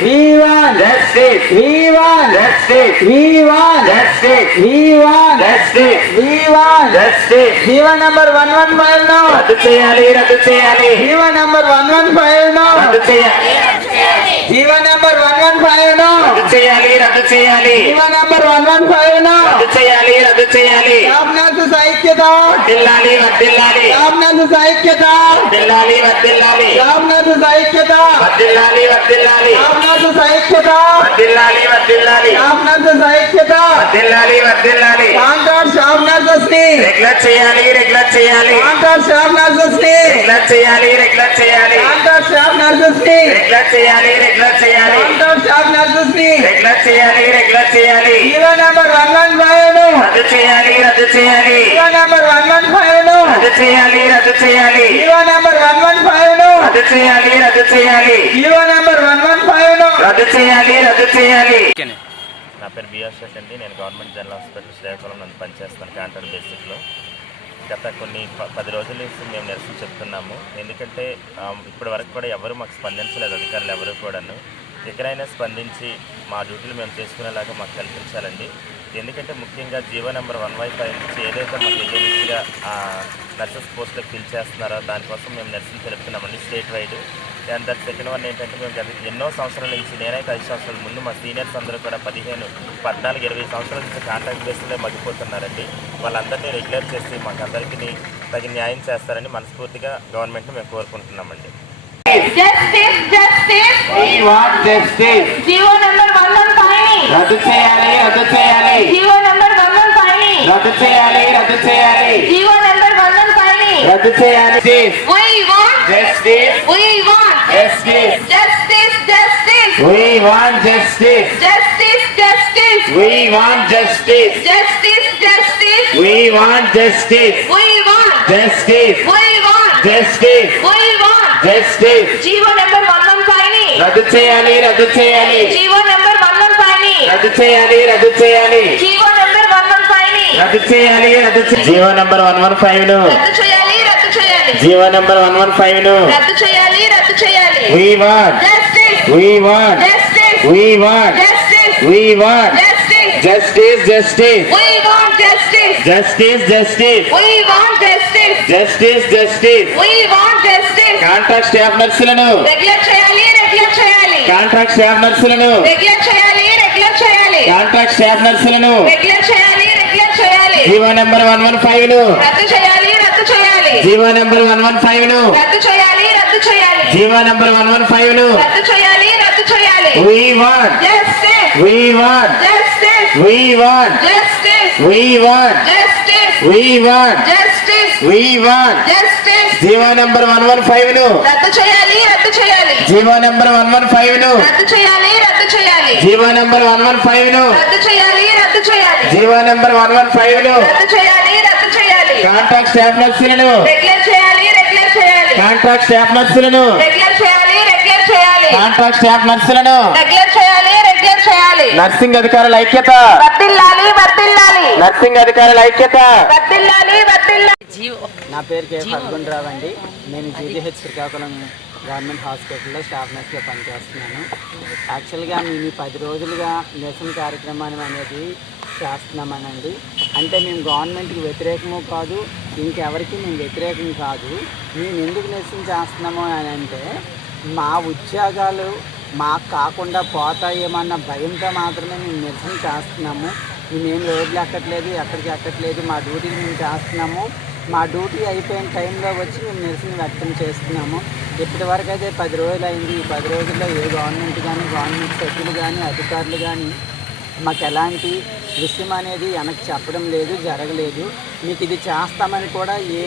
We want justice. We want Justice. We want Justice. We want Justice. We want Justice. GO number 115 ను రద్దు చేయాలి, రద్దు చేయాలి, GO number 115 ను రద్దు చేయాలి, జీవో నంబర్ 115 ను రద్దు చేయాలి, రద్దు చేయాలి, జీవో నంబర్ 115 ను రద్దు చేయాలి, రద్దు చేయాలి. స్టాఫ్ ఐక్యత, వర్ధిల్లాలి, వర్ధిల్లాలి, స్టాఫ్ ఐక్యత, వర్ధిల్లాలి, వర్ధిల్లాలి, స్టాఫ్ ఐక్యత, వర్ధిల్లాలి, వర్ధిల్లాలి, స్టాఫ్ ఐక్యత, వర్ధిల్లాలి, వర్ధిల్లాలి, స్టాఫ్ ఐక్యత, వర్ధిల్లాలి, వర్ధిల్లాలి. కాంట్రాక్ట్ స్టాఫ్ నర్సెస్ ని రెగ్యులర్ చేయాలి, రెగ్యులర్ చేయాలి, కాంట్రాక్ట్ స్టాఫ్ నర్సెస్ ని రెగ్యులర్ చేయాలి, రెగ్యులర్ చేయాలి, కాంట్రాక్ట్ స్టాఫ్ నర్సెస్ ని రెగ్యులర్ చేయాలి, రెగ్యులర్ చేయాలి, కాంట్రాక్ట్ స్టాఫ్ నర్సెస్ ని రెగ్యులర్ చేయాలి, రెగ్యులర్ చేయాలి. జీవో నంబర్ 115 ను రద్దు చేయాలి, రద్దు చేయాలి, జీవో నంబర్ 115 ను రద్దు చేయాలి, రద్దు చేయాలి, జీవో నంబర్ 115 ను రద్దు చేయాలి, రద్దు చేయాలి, జీవో నంబర్ 115 ను రద్దు చేయాలి, రద్దు చేయాలి. నా పేరు బిఆర్ శేష్ అండి. నేను గవర్నమెంట్ జనరల్ హాస్పిటల్ శ్రీకాకుళం నందు పనిచేస్తాను కాంట్రాక్ట్ బేసిక్లో. గత కొన్ని 10 రోజుల నుంచి మేము నిరసన చెప్తున్నాము. ఎందుకంటే ఇప్పటి వరకు కూడా ఎవరు మాకు స్పందించలేదు, అధికారులు ఎవరు కూడాను. ఎక్కడైనా స్పందించి మా డ్యూటీలు మేము చేసుకునేలాగా మాకు కల్పించాలండి. ఎందుకంటే ముఖ్యంగా జీవో నెంబర్ 115 నుంచి ఏదైతే మాకు ఏజెన్సీగా నర్సెస్ పోస్టులకు ఫిల్ చేస్తున్నారో దానికోసం మేము నిరసన తెలుపుతున్నామండి state wide. And that second one ఏంటంటే మేము ఎన్నో సంవత్సరాల నుంచి, నేనైతే 5 సంవత్సరాల ముందు మా సీనియర్స్ అందరూ కూడా 15, 14, 20 సంవత్సరాల నుంచి కాంట్రాక్ట్ బేస్లో మగ్గిపోతున్నారండి. వాళ్ళందరినీ రెగ్యులర్ చేసి మాకు అందరికీ తగిన న్యాయం చేస్తారని మనస్ఫూర్తిగా గవర్నమెంట్ని మేము కోరుకుంటున్నామండి. Justice justice We want justice. GO number 115 రద్దు చేయాలి, రద్దు చేయాలి, జీవో నంబర్ 115 రద్దు చేయాలి, రద్దు చేయాలి, జీవో నంబర్ 115 రద్దు చేయాలి. We want Justice. We want Justice. Justice Justice We want justice. Justice Justice We want justice. Justice Justice We want justice. We want Justice. We want Justice. We want Justice. GO number 115 రద్దు చేయాలి, రద్దు చేయాలి, GO number 115 రద్దు చేయాలి, రద్దు చేయాలి, GO number 115 రద్దు చేయాలి, రద్దు చేయాలి. జీవో నంబర్ 115 ను రద్దు చేయాలి రద్దు చేయాలి జీవో నంబర్ 115 ను రద్దు చేయాలి రద్దు చేయాలి We want. Justice We want. Justice We want. Justice We want. Justice Justice. Justice. We want justice Justice. Justice. We want justice Justice. Justice. We want justice contract staff నర్సులను, regular చేయాలి regular చేయాలి contract staff నర్సులను, regular చేయాలి regular చేయాలి contract staff నర్సులను regular చేయాలి regular చేయాలి GO number 115 ను, రద్దు చేయాలి రద్దు చేయాలి జీవో నెంబర్ 115 ను, రద్దు చేయాలి రద్దు చేయాలి జీవో నెంబర్ 115 ను. రద్దు చేయాలి రద్దు చేయాలి We want. justice We want. justice We want. justice We want. justice We want. justice We want. justice GO number 115 ను, రద్దు చేయాలి రద్దు చేయాలి జీవో నెంబర్ 115 ను, రద్దు చేయాలి రద్దు చేయాలి జీవో నెంబర్ 115 ను, రద్దు చేయాలి రద్దు చేయాలి జీవో నెంబర్ 115 ను. రద్దు చేయాలి రద్దు చేయాలి కాంట్రాక్ట్ స్టాఫ్ నర్సులను, రెగ్యులర్ చేయాలి రెగ్యులర్ చేయాలి కాంట్రాక్ట్ స్టాఫ్ నర్సులను, రెగ్యులర్ చేయాలి రెగ్యులర్ చేయాలి కాంట్రాక్ట్ స్టాఫ్ నర్సులను, రెగ్యులర్ చేయాలి రెగ్యులర్ చేయాలి నర్సింగ్ అధికారుల ఐక్యత, వర్ధిల్లాలి వర్ధిల్లాలి నర్సింగ్ అధికారుల ఐక్యత. వర్ధిల్లాలి వర్ధిల్లాలి నా పేరు కే ఫల్గుణరావు అండి. నేను జీజీహెచ్ శ్రీకాకుళం గవర్నమెంట్ హాస్పిటల్లో స్టాఫ్ నర్స్గా పనిచేస్తున్నాను. యాక్చువల్గా మేము ఈ 10 రోజులుగా నిరసన కార్యక్రమాన్ని అనేది చేస్తున్నామనండి. అంటే మేము గవర్నమెంట్కి వ్యతిరేకము కాదు, ఇంకెవరికి మేము వ్యతిరేకం కాదు. మేము ఎందుకు నిరసన చేస్తున్నాము అని అంటే మా ఉద్యోగాలు మాకు కాకుండా పోతాయేమన్న భయంతో మాత్రమే మేము నిరసన చేస్తున్నాము. మేమేం రోడ్లు ఎక్కట్లేదు, ఎక్కడికి ఎక్కట్లేదు, మా డ్యూటీలు మేము చేస్తున్నాము. మా డ్యూటీ అయిపోయిన టైంలో వచ్చి మేము నిరసన వ్యక్తం చేస్తున్నాము. ఇప్పటివరకు అయితే 10 రోజులు అయింది. ఈ 10 రోజుల్లో ఏ గవర్నమెంట్ కానీ, గవర్నమెంట్ సభ్యులు కానీ, అధికారులు కానీ మాకు ఎలాంటి విషయం అనేది వెనక్కి చెప్పడం లేదు, జరగలేదు. మీకు ఇది చేస్తామని కూడా ఏ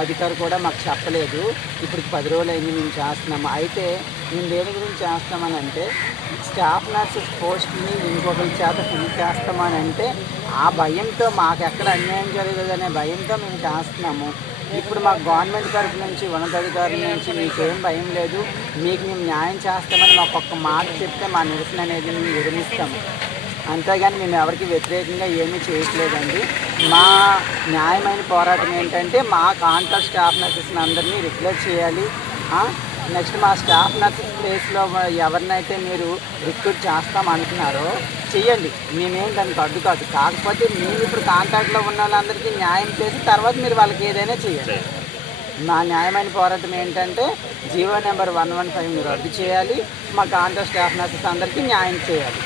అధికారి కూడా మాకు చెప్పలేదు. ఇప్పుడు 10 రోజులు అయింది మేము చేస్తున్నాము. అయితే మేము దేని గురించి చేస్తామని అంటే స్టాఫ్ నర్సెస్ పోస్ట్ని ఇంకొకరి చేత ఫిల్ చేస్తామని అంటే ఆ భయంతో మాకు ఎక్కడ అన్యాయం జరగదనే భయంతో మేము చేస్తున్నాము. ఇప్పుడు మాకు గవర్నమెంట్ తరఫు నుంచి, ఉన్నతాధికారుల నుంచి మీకేం భయం లేదు, మీకు మేము న్యాయం చేస్తామని మాకు ఒక్క మాట చెప్తే మా నిరసన అనేది మేము విరమిస్తాము. అంతేగాని మేము ఎవరికి వ్యతిరేకంగా ఏమీ చేయట్లేదండి. మా న్యాయమైన పోరాటం ఏంటంటే మా కాంట్రాక్ట్ స్టాఫ్ నర్సెస్ని అందరినీ రెగ్యులర్ చేయాలి. నెక్స్ట్ మా స్టాఫ్ నర్సెస్ ప్లేస్లో ఎవరినైతే మీరు రిక్రూట్ చేస్తాం అంటున్నారో చెయ్యండి, మేమేం దానికి అడ్డు కాదు. కాకపోతే మేము ఇప్పుడు కాంటాక్ట్లో ఉన్న వాళ్ళందరికీ న్యాయం చేసి తర్వాత మీరు వాళ్ళకి ఏదైనా చేయండి. మా న్యాయమైన పోరాటం ఏంటంటే జీవో నెంబర్ 115 మీరు రద్దు చేయాలి, మా కాంట్రాక్ట్ స్టాఫ్ నర్సెస్ అందరికీ న్యాయం చేయాలి.